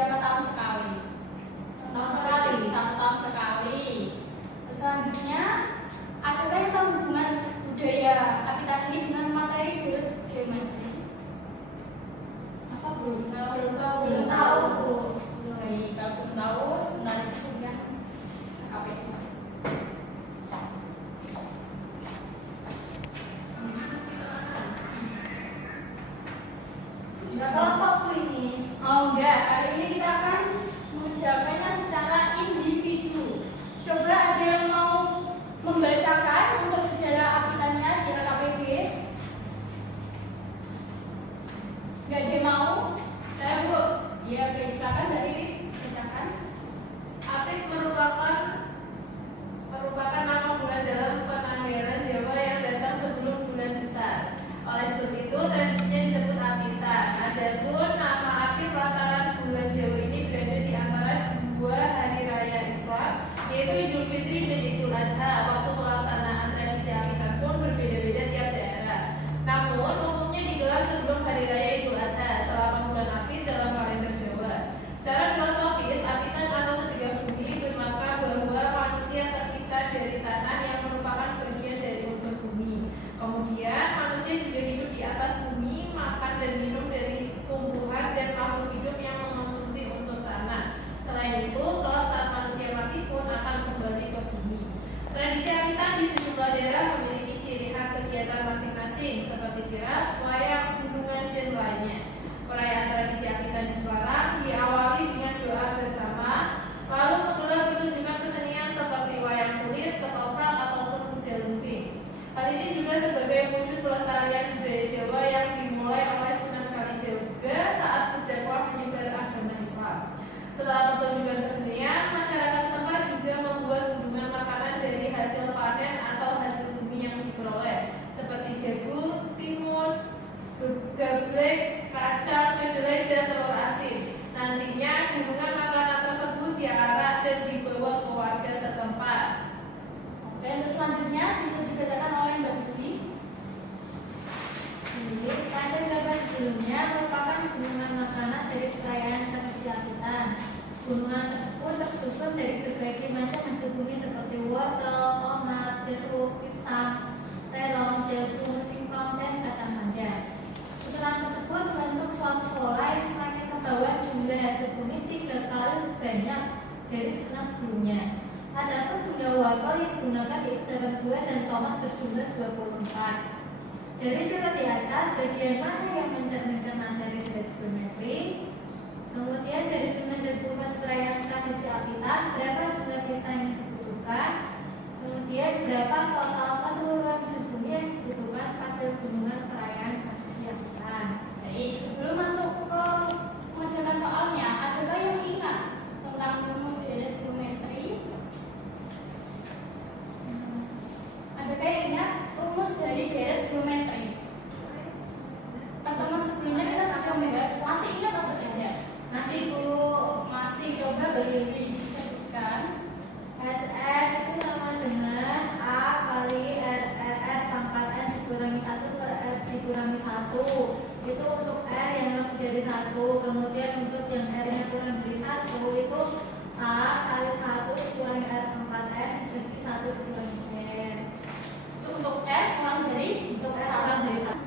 berapa tahun sekali? Tahun sekali, 1 tahun sekali. Selanjutnya, adakah yang tahu hubungan budaya Kapitan ini dengan materi geometri? Apa Bu? Belum tahu. Belum tahu Bu. Baik, kalau belum tahu, sebentar ya. KPI. Enggak kelompok ini. Oh enggak, hari ini kita akan menjawabnya secara individu. Coba ada yang mau membacakan untuk sejarah apitannya di LKPB? Enggak ada yang mau? Saya Bu. Ya, oke, silakan Mbak Iris bacakan. Apit merupakan nama bulan dalam penanggalan Jawa yang datang sebelum bulan besar. Oleh sebab itu tradisinya disebut apitan. Adapun nama Apit lantaran bulan Jawa ini berada di antara dua hari raya Islam, yaitu Idul Fitri dan Idul Adha. Waktu pelaksanaan tradisi apitan pun berbeda-beda tiap daerah. Namun umumnya digelar sebelum hari raya Idul Adha selama bulan Apit dalam kalender Jawa. Secara filosofis, apitan atau sedekah bumi bermakna bahwa manusia tercipta dari tanah yang merupakan bagian dari unsur bumi. Kemudian manusia juga hidup di atas bumi, makan dan minum dari tumbuhan dan makhluk hidup yang mengonsumsi unsur tanah. Selain itu, kelak saat manusia mati pun akan kembali ke bumi. Tradisi apitan di sejumlah daerah memiliki ciri khas kegiatan masing-masing seperti kirap, wayang, gunungan, dan lainnya. Perayaan tradisi apitan di Semarang diawali dengan doa bersama, lalu menggelar pertunjukan kesenian seperti wayang kulit, ketoprak, ataupun kuda lumping. Hal ini juga sebagai wujud pelestarian budaya Jawa yang dimulai oleh Sunan Kalijaga saat berdakwah menyebar agama Islam. Setelah pertunjukan kesenian, masyarakat setempat juga membuat gunungan makanan dari hasil panen atau hasil bumi yang diperoleh, seperti jagung, timun, geblek, kacang, kedelai, dan telur asin. Nantinya gunungan makanan tersebut diarak dan dibawa ke warga setempat. Oke, untuk selanjutnya bisa dibacakan oleh Mbak Juli. Pada zaman sebelumnya merupakan gunungan makanan dari perayaan tradisi apitan. Gunungan tersebut tersusun dari berbagai macam hasil bumi seperti wortel, tomat, jeruk, pisang, terong, jagung, singkong, dan kacang panjang. Susunan tersebut membentuk suatu pola yang semakin membawa jumlah hasil bumi 3 kali lebih banyak dari susunan sebelumnya. Adapun jumlah wortel yang digunakan yaitu 8 buah dan tomat berjumlah 24. Dari surat di atas, bagian mana yang mencerminkan dari geometri? Kemudian dari susunan jadwal perayaan tradisi apitan, berapa jumlah pisang yang dibutuhkan? Kemudian berapa total keseluruhan hasil bumi yang dibutuhkan pada gunungan perayaan tradisi apitan? Baik, sebelum masuk ke mengerjakan soalnya, adakah yang ingat tentang rumus deret geometri? Adakah yang ingat rumus dari deret geometri? Pertemuan sebelumnya kita sudah membahas. Masih ingat atau tidak? Masih Bu, masih. Coba Mbak Yuli disebutkan. SR itu sama dengan A kali RR pangkat N dikurangi 1 per R dikurangi 1. Itu untuk R yang lebih dari 1. Kemudian untuk yang R yang kurang dari 1 itu A kali 1 dikurangi R pangkat N dibagi 1 dikurangi R. Itu untuk R kurang dari Untuk R kurang dari 1.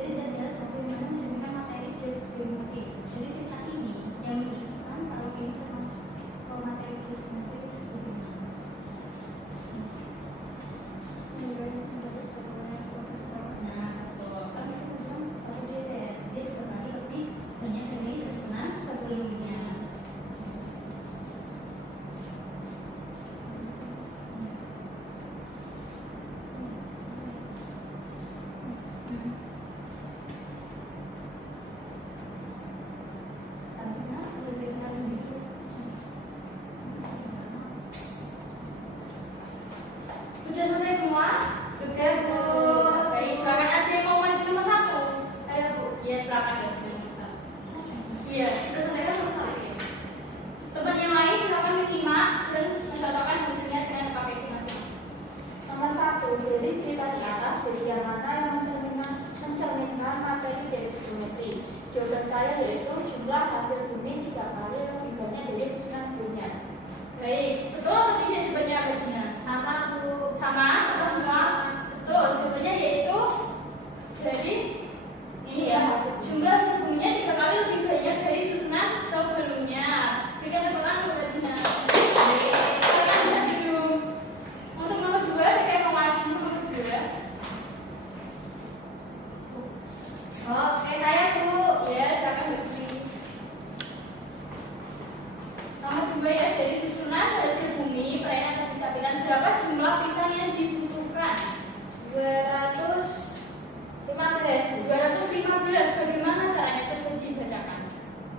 Jadi saya jelas bagaimana menunjukkan materi geometri. Jadi cerita ini yang menunjukkan kalau ini termasuk materi geometri seperti ini. Nah, betul. Kan kita menunjukkan suatu deret. Dia dibagi lebih banyak dari susunan sebelumnya. gabungan hasil bumi perayaan tradisi apitan, berapa jumlah pisang yang dibutuhkan? 215. 215. Bagaimana caranya? Coba dibacakan.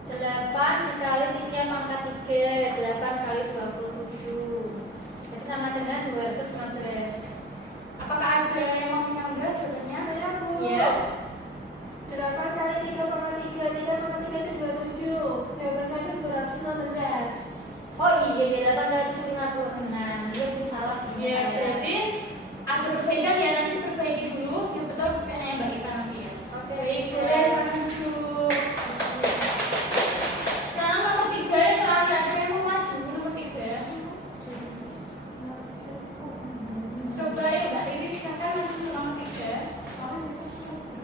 8 dikali 3 pangkat 3, 8 kali 27. Itu sama dengan 215. Apakah ada yang mau menambah jawabannya? Saya Bu. Iya. 8 kali 3,3 itu 27. Jawaban saya 216. Oh iya, 856. Dia salah. Ya, berarti ada perbaikan ya, nanti perbaiki dulu. Yang betul bukan yang bagikan nanti ya. Oke. Baik, boleh sama dulu. Sekarang nomor 3 yang terakhir, ada yang mau maju nomor 3. Coba ya Mbak Iris, silakan maju nomor 3.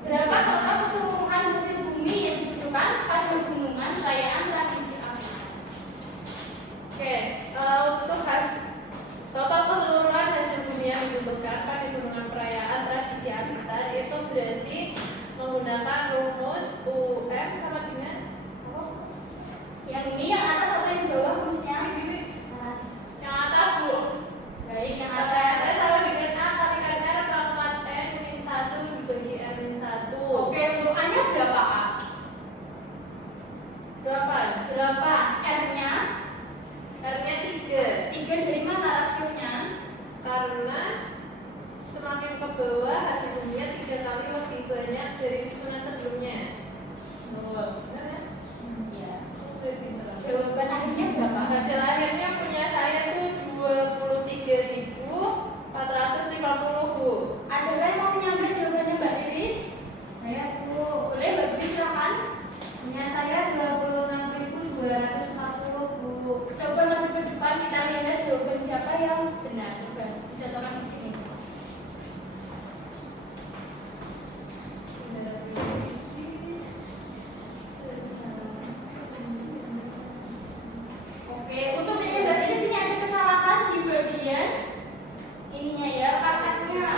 Berapa total keseluruhan hasil bumi yang dibutuhkan pada gunungan perayaan tradisi apa? Oke, untuk total keseluruhan hasil bumi yang dibutuhkan pada gunungan perayaan tradisi Apitan itu berarti menggunakan rumus UM sama dengan apa? Yang ini yang atas atau yang bawah rumusnya? Mas. Yang atas Bu. Baik, yang Saya atas. sama dengan A kalikan R pangkat N min 1 dibagi R min 1. Oke, untuk A-nya berapa A? 8. 8. R-nya? R-nya 3. 3 dari mana rasionya? Karena semakin ke bawah hasil buminya 3 kali lebih banyak dari susunan sebelumnya. Betul. Benar ya? Iya. Berarti berapa? Jawaban akhirnya berapa? Hasil akhirnya punya saya tuh 23.450 Bu. Adakah yang mau menyambar jawabannya Mbak Iris? Saya Bu. Boleh Mbak Iris silakan. Punya saya 26.240 Bu. Coba maju ke depan kita lihat jawaban siapa yang benar. Coba dijatuhkan di sini. Oke, untuk yang Mbak Iris ini ada kesalahan di bagian ininya ya, pangkatnya.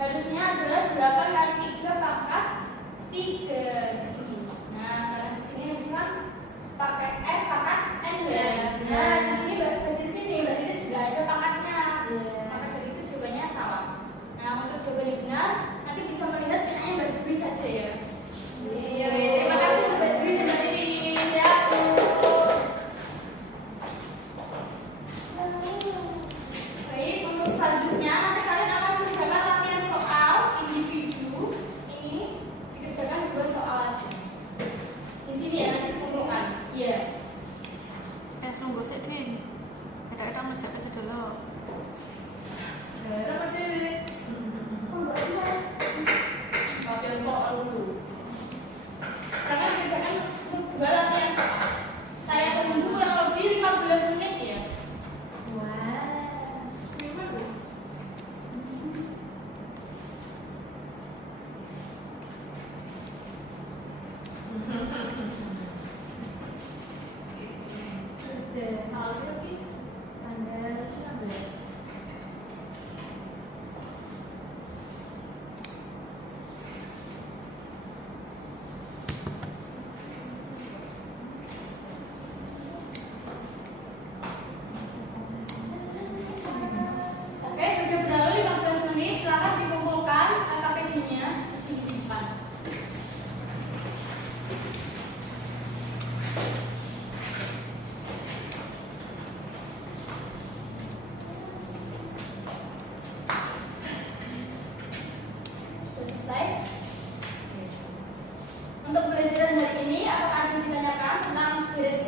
Harusnya adalah 8 kali 3 pangkat 3 di sini. Nah, kalau di sini harusnya pakai pangkat N ya. Nah, di sini di sini Mbak Iris nggak ada pangkatnya. Maka dari itu jawabannya salah. Nah, untuk jawaban yang benar nanti bisa melihat penanya Mbak Dwi saja ya. Iya. Terima kasih untuk Mbak Dwi dan Mbak Iris. Ya, baik, untuk selanjutnya nanti kalian akan mengerjakan latihan soal individu. Ini dikerjakan 2 soal aja. Di sini ya nanti dikumpulkan. Iya. Sungguh sedih. Kadang-kadang ngerjakan sedelo. Berapa deh? Latihan soal dulu. Jangan kerjakan untuk 2 latihan soal. Saya tunggu kurang lebih 15 menit ya. Wah. Tanggal 15. Oke, sudah berlalu 15 menit. Silakan dikumpulkan KPD-nya di sini di depan. Sudah selesai? Untuk pelajaran hari ini, apakah ada yang ditanyakan tentang grade